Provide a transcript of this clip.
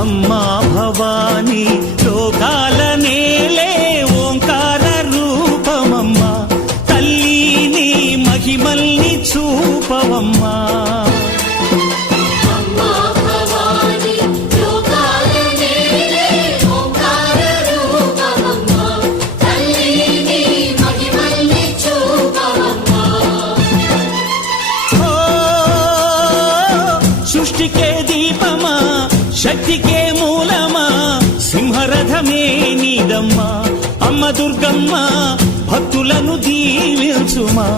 అమ్మా భవానీ లోకాల నేలే ఓంకార రూపమమ్మా తల్లి మహిమల్ని చూపవమ్మా సృష్టికే దీపమా శక్తికే మూలమా సింహరథమే నీదమ్మా అమ్మ దుర్గమ్మ భక్తులను దీవించుమా